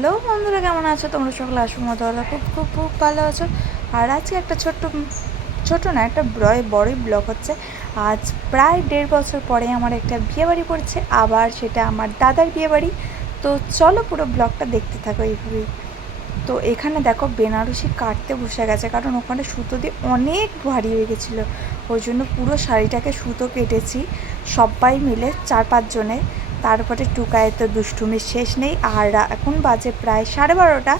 Hello বন্ধুরা, কেমন আছো? তোমরা সকলে আসো মতো খুব খুব খুব ভালো আছো। আর আজকে একটা ছোট্ট, ছোট না, একটা বড় বড়ই ব্লগ হচ্ছে। আজ প্রায় দেড় বছর পরে আমার একটা বিয়েবাড়ি পড়ছে, আবার সেটা আমার দাদার বিয়েবাড়ি। তো চলো পুরো ব্লগটা দেখতে থাকো এইভাবেই। তো এখানে দেখো বেনারসি কাটতে বসে গেছে, কারণ ওখানে সুতো দিয়ে অনেক ভারী হয়ে গেছিল। ওই জন্য পুরো শাড়িটাকে সুতো কেটেছি, সবাই মিলে চার পাঁচজনে। তারপরে টুকায় তো দুষ্টুমির শেষ নেই, আর এখন বাজে প্রায় সাড়ে বারোটা।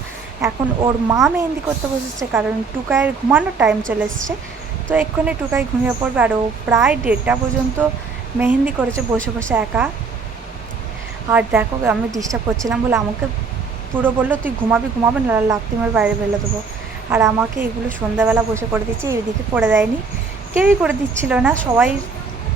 এখন ওর মা মেহেন্দি করতে বসেছে, কারণ টুকায়ের ঘুমানোর টাইম চলে এসছে। তো এক্ষুনি টুকাই ঘুমিয়ে পড়বে, আর ও প্রায় দেড়টা পর্যন্ত মেহেন্দি করেছে, বসে বসে একা। আর দেখো, আমি ডিস্টার্ব করছিলাম বলে আমাকে পুরো বলল, তুই ঘুমাবি ঘুমাবি না লাফতি বাইরে ফেলে দেবো। আর আমাকে এগুলো সন্ধ্যাবেলা বসে করে দিচ্ছে এইদিকে করে দেয়নি। কেউই করে দিচ্ছিল না, সবাই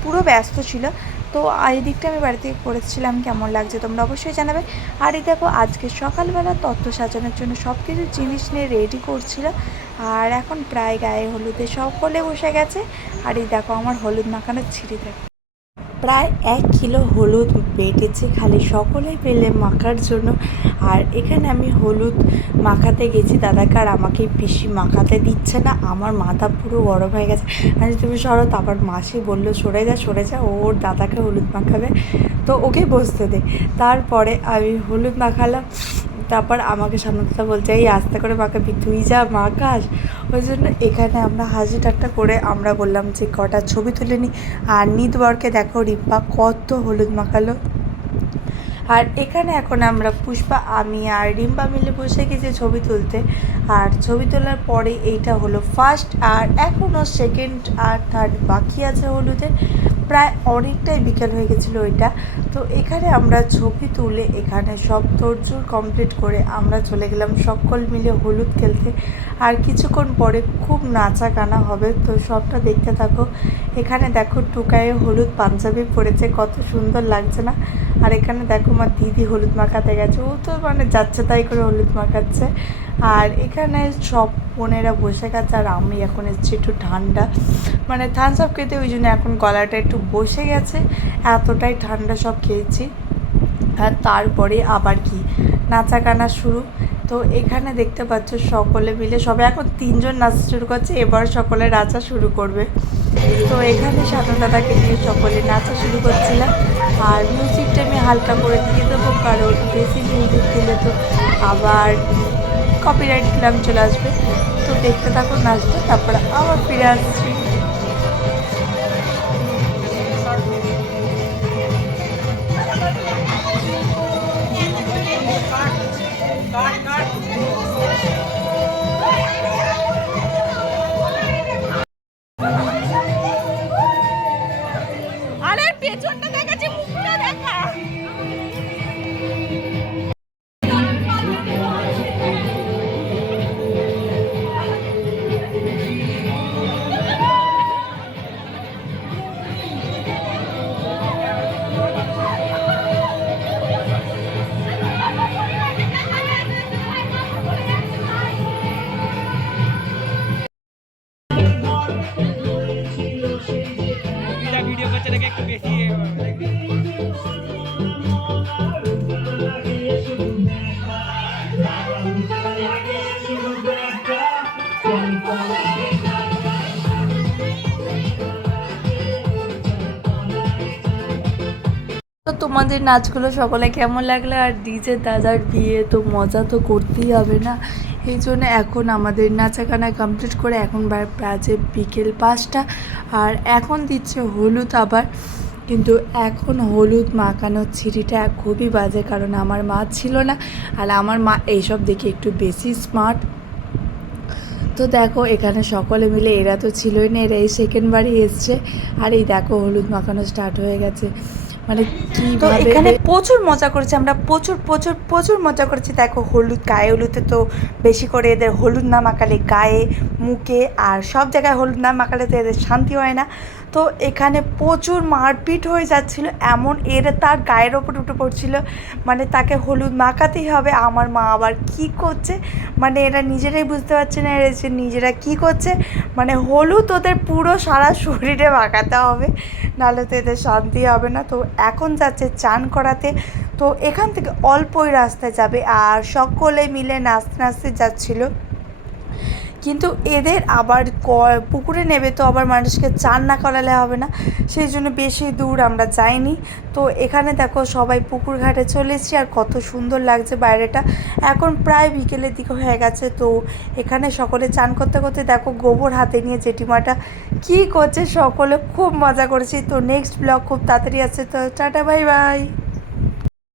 পুরো ব্যস্ত ছিল। তো এই দিকটা আমি বাড়ি থেকে করেছিলাম। কেমন লাগছে তোমরা অবশ্যই জানাবে। আর এই দেখো, আজকে সকালবেলা তত্ত্ব সাজানোর জন্য সব কিছু জিনিস নিয়ে রেডি করছিল। আর এখন প্রায় গায়ে হলুদে সকলে বসে গেছে। আর এই দেখো, আমার হলুদ মাখানোর ছিঁড়ে দেখো। প্রায় এক কিলো হলুদ বেটেছি খালি সকলে পেলে মাখার জন্য। আর এখানে আমি হলুদ মাখাতে গেছি দাদাকে আর আমাকে পিসি মাখাতে দিচ্ছে না, আমার মাথা পুরো গরম হয়ে গেছে। আমি তুমি সরো, তারপর মাসি বলল, সরে যা সরে যা, ওর দাদাকে হলুদ মাখাবে, তো ওকে বসতে দে। তারপরে আমি হলুদ মাখালাম। তারপর আমাকে সামনে কথা বলছে, এই আস্তে করে মাখাবি তুই যা মাখাস ওই জন্য এখানে আমরা হাসি ঠাট্টা করে আমরা বললাম যে, কটা ছবি তুলে নিই আর নিদবরকে দেখো, রিম্পা কত হলুদ মাখালো। আর এখানে এখন আমরা পুষ্পা, আমি আর রিম্পা মিলে বসে গেছি ছবি তুলতে। আর ছবি তোলার পরে এইটা হলো ফার্স্ট আর এখনও সেকেন্ড আর থার্ড বাকি আছে হলুদের। প্রায় অনেকটাই বিকেল হয়ে গেছিল ওইটা। তো এখানে আমরা ছবি তুলে এখানে সব তোড়জোড় কমপ্লিট করে আমরা চলে গেলাম সকল মিলে হলুদ খেলতে। আর কিছুক্ষণ পরে খুব নাচা গানা হবে, তো সবটা দেখতে থাকো। এখানে দেখো টুকায়ে হলুদ পাঞ্জাবি পরেছে, কত সুন্দর লাগছে না। আর এখানে দেখো আমার দিদি হলুদ মাখাতে গেছে, ও তো মানে যাচ্ছে তাই করে হলুদ মাখাচ্ছে। আর এখানে সব বোনেরা বসে গেছে আর আমি এখন এসেছি একটু ঠান্ডা। মানে থামস আপ খেতে, ওই জন্য এখন গলাটা একটু বসে গেছে। এতটাই ঠান্ডা সব খেয়েছি। আর তারপরে আবার কি? নাচা গানা শুরু। তো এখানে দেখতে পাচ্ছ সকলে মিলে সবাই, এখন তিনজন নাচা শুরু করছে, এবার সকলে নাচা শুরু করবে। তো এখানে সাধন দাদাকে নিয়ে সকলে নাচা শুরু করছিলাম। আর মিউজিকটা আমি হালকা করে দিয়ে দেবো, কারণ বেশি মিউজিক দিলে তো আবার কপিরাইট ক্লাম চলে আসবে। তো দেখতে থাকো নাচটা তারপরে আবার ফিরে আসছি। তোমাদের নাচগুলো সকলে কেমন লাগল? আর ডিজে দাদার বিয়ে তো মজা তো করতেই হবে না। এই জন্য এখন আমাদের নাচা গানা কমপ্লিট করে এখন বাজে বিকেল পাঁচটা। আর এখন দিচ্ছে হলুদ আবার। কিন্তু এখন হলুদ মাখানোর ছিটিটা খুবই বাজে কারণ আমার মা ছিল না আর আমার মা এইসব দেখে একটু বেশি স্মার্ট তো দেখো, এখানে সকলে মিলে, এরা তো ছিলই না এরা এই সেকেন্ড বাড়ি এসছে। আর এই দেখো, হলুদ মাখানো স্টার্ট হয়ে গেছে। মানে কি তো এখানে প্রচুর মজা করেছি আমরা প্রচুর প্রচুর প্রচুর মজা করেছি। দেখো হলুদ গায়ে হলুদে তো বেশি করে এদের হলুদ না মাখালে গায়ে মুখে আর সব জায়গায় হলুদ না মাখালে তো এদের শান্তি হয় না। তো এখানে প্রচুর মারপিট হয়ে যাচ্ছিল এমন এর তার গায়ের ওপর উঠে পড়ছিল মানে তাকে হলুদ মাখাতেই হবে। আমার মা আবার কি করছে? মানে এরা নিজেরাই বুঝতে পারছে না এরা যে নিজেরা কি করছে? মানে হলুদ ওদের পুরো সারা শরীরে মাখাতে হবে। নাহলে তো এদের শান্তি হবে না। তো এখন যাচ্ছে চান করাতে। তো এখান থেকে অল্পই রাস্তায় যাবে। আর সকলে মিলে নাচতে নাচতে যাচ্ছিল। কিন্তু এদের আবার ক- পুকুরে নেবে তো আবার মানুষকে চান না করালে হবে না। সেই জন্য বেশি দূর আমরা যাইনি। তো এখানে দেখো সবাই পুকুর ঘাটে চলে এসেছি আর কত সুন্দর লাগছে বাইরেটা। এখন প্রায় বিকেলের দিকে হয়ে গেছে। তো এখানে সকলে চান করতে করতে দেখো গোবর হাতে নিয়ে জেঠিমাটা কী করছে, সকলে খুব মজা করেছি। তো নেক্সট ব্লগ খুব তাড়াতাড়ি আছে তো টাটা বাই বাই